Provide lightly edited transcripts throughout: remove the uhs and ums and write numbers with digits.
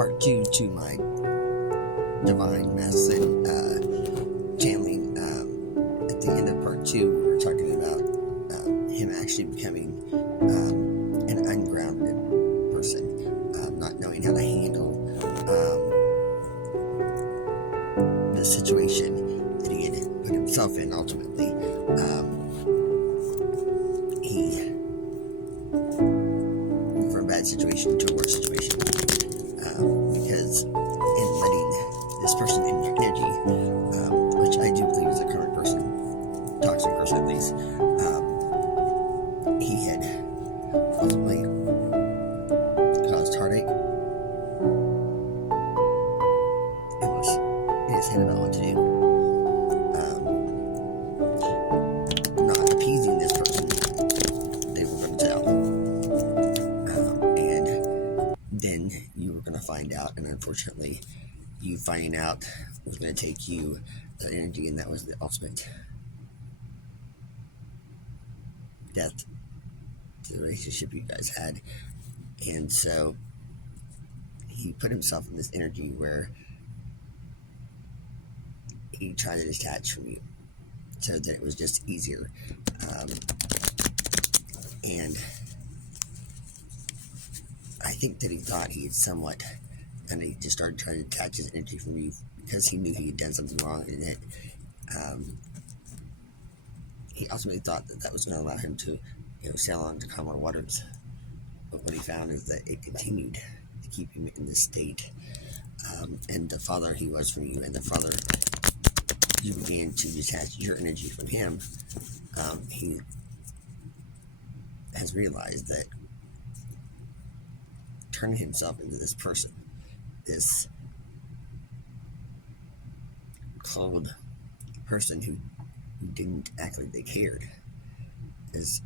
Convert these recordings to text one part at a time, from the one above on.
part two to my divine medicine channeling. At the end of part two, we were talking about him actually becoming an ungrounded person, not knowing how to handle the situation that he had put himself in. Ultimately, he went from a bad situation to a worse situation because in letting this person in energy, which I do believe is a current person, toxic person at least, he had ultimately caused heartache. He just didn't know what to do. Not appeasing this person, they were going to tell. And then you were going to find out, and unfortunately, you finding out was going to take you that energy, and that was the ultimate death to the relationship you guys had. And so he put himself in this energy where he tried to detach from you so that it was just easier. And I think that he thought he had somewhat, and he just started trying to detach his energy from you because he knew he had done something wrong, and that he ultimately thought that that was going to allow him to, sail on to calmer waters. But what he found is that it continued to keep him in this state. And the farther he was from you, and the farther you began to detach your energy from him, he has realized that turning himself into this person, this cold person who didn't act like they cared, is,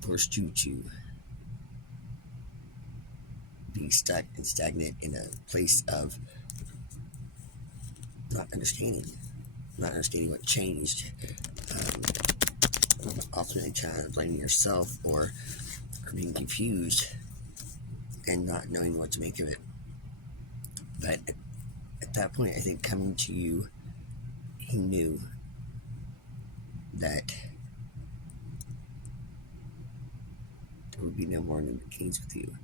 forced you to be stuck and stagnant in a place of not understanding what changed, ultimately trying to blame yourself or being confused and not knowing what to make of it. But at that point, I think coming to you, he knew that there would be no more gains with you.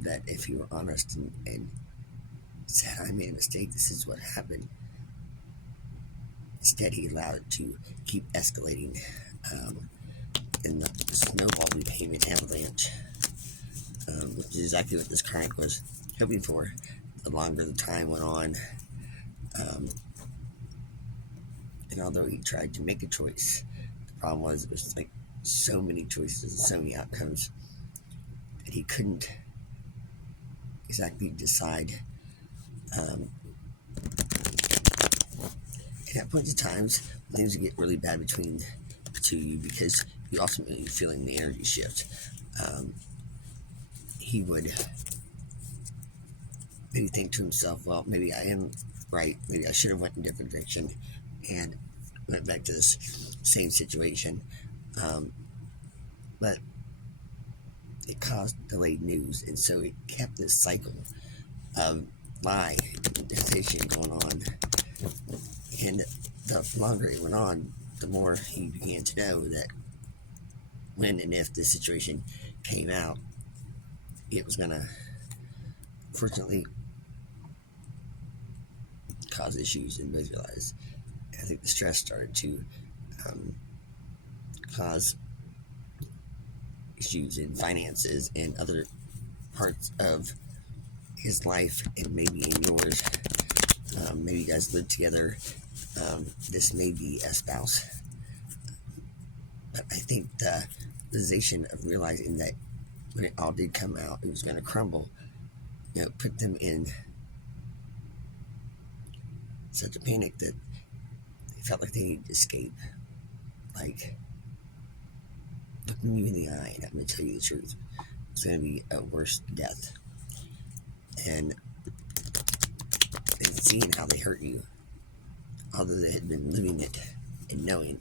That if you were honest and said, I made a mistake, this is what happened, instead he allowed it to keep escalating in the snowball repayment avalanche, which is exactly what this client was hoping for. The longer the time went on, and although he tried to make a choice, the problem was it was like so many choices and so many outcomes that he couldn't exactly decide. And at points in times, things would get really bad between the two of you because you ultimately feeling the energy shift. He would maybe think to himself, well, maybe I am right, maybe I should have went in a different direction and went back to this same situation. But it caused delayed news, and so it kept this cycle of lie and decision going on. And the longer it went on, the more he began to know that when and if this situation came out, it was going to, fortunately, cause issues in both your lives. I think the stress started to cause issues in finances and other parts of his life, and maybe in yours. Maybe you guys live together. This may be a spouse. But I think the realization of realizing that when it all did come out, it was going to crumble, put them in such a panic that they felt like they needed to escape. Like, looking you in the eye, and I'm going to tell you the truth, it's going to be a worse death. And seeing how they hurt you, although they had been living it and knowing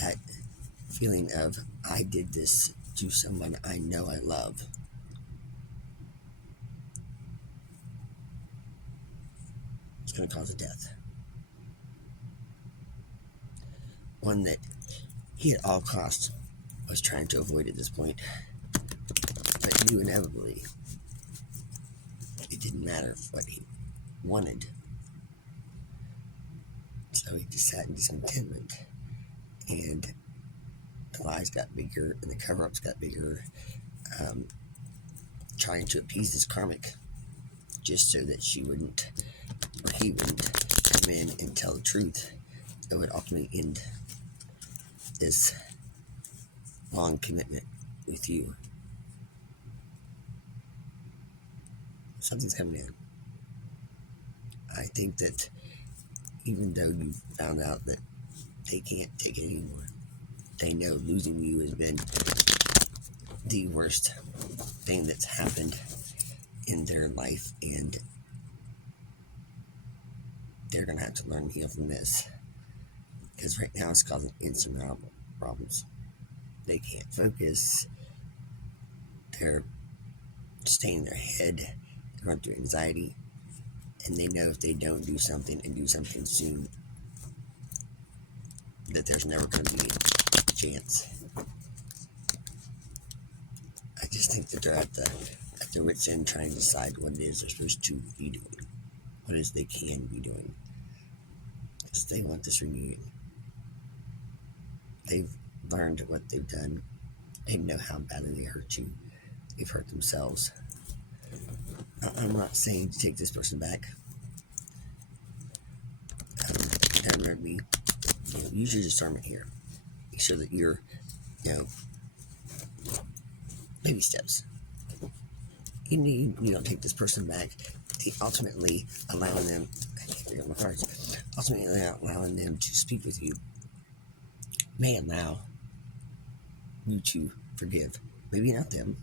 that feeling of, I did this to someone I know I love. It's going to cause a death. One that he at all costs was trying to avoid at this point. But knew inevitably it didn't matter what he wanted. So he just sat in discontentment. And the lies got bigger and the cover-ups got bigger. Trying to appease his karmic just so that she wouldn't, or he wouldn't, come in and tell the truth that would ultimately end this long commitment with you. Something's coming in. I think that even though you found out that they can't take it anymore, they know losing you has been the worst thing that's happened in their life, and they're going to have to learn to heal from this, because right now it's causing insurmountable problems. They can't focus. They're staying in their head. They're going through anxiety, and they know if they don't do something and do something soon, that there's never going to be a chance. I just think that they're at their wits' end trying to decide what it is they're supposed to be doing, what it is they can be doing, because they want this reunion. They've learned what they've done. They know how badly they hurt you. They've hurt themselves. I'm not saying to take this person back. Remember me, use your discernment here. Make sure that you're, baby steps. You don't take this person back. Ultimately allowing them, I can't figure out my cards. Ultimately allowing them to speak with you may allow you to forgive. Maybe not them,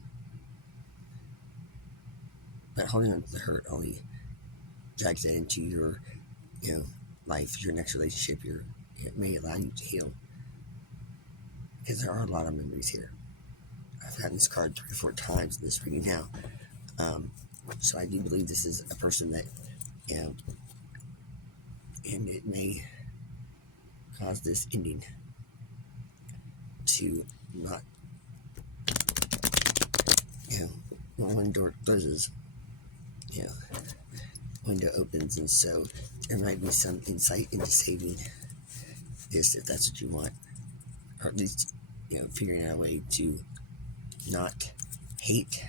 but holding on to the hurt only drags that into your, life, your next relationship. It may allow you to heal, because there are a lot of memories here. I've gotten this card 3 or 4 times in this reading now, so I do believe this is a person that, and it may cause this ending to not, when one door closes, window opens, and so there might be some insight into saving this, if that's what you want, or at least, figuring out a way to not hate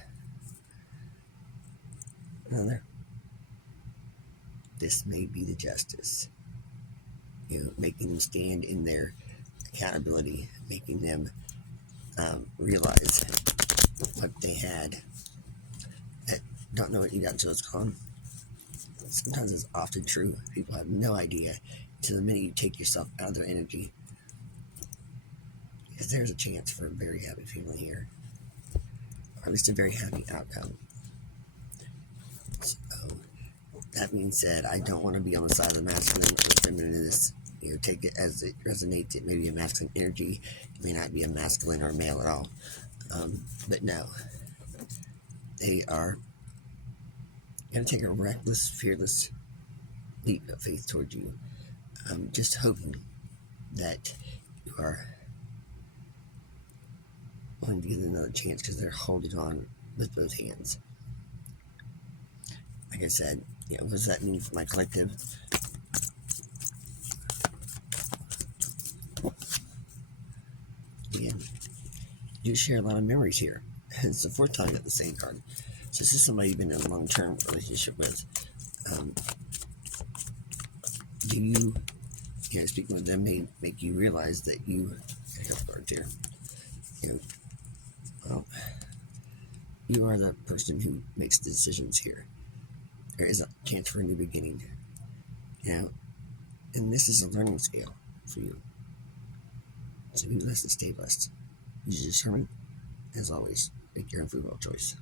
another. This may be the justice, making them stand in their accountability, making them realize what they had. That don't know what you got until it's gone. Sometimes it's often true. People have no idea until the minute you take yourself out of their energy. Because there's a chance for a very happy family here, or at least a very happy outcome. So, that being said, I don't want to be on the side of the masculine or feminine in this. Take it as it resonates. It may be a masculine energy. It may not be a masculine or a male at all. But no, they are going to take a reckless, fearless leap of faith towards you. Just hoping that you are willing to give them another chance, because they're holding on with both hands. Like I said, what does that mean for my collective? And you share a lot of memories here. It's the 4th time I got the same card. So this is somebody you've been in a long-term relationship with. Do you, speaking with them may make you realize that you, I got the cards here, you are the person who makes the decisions here. There is a chance for a new beginning. And this is a learning scale for you. So be blessed and stay blessed. Use your discernment. As always, make your own free will choice.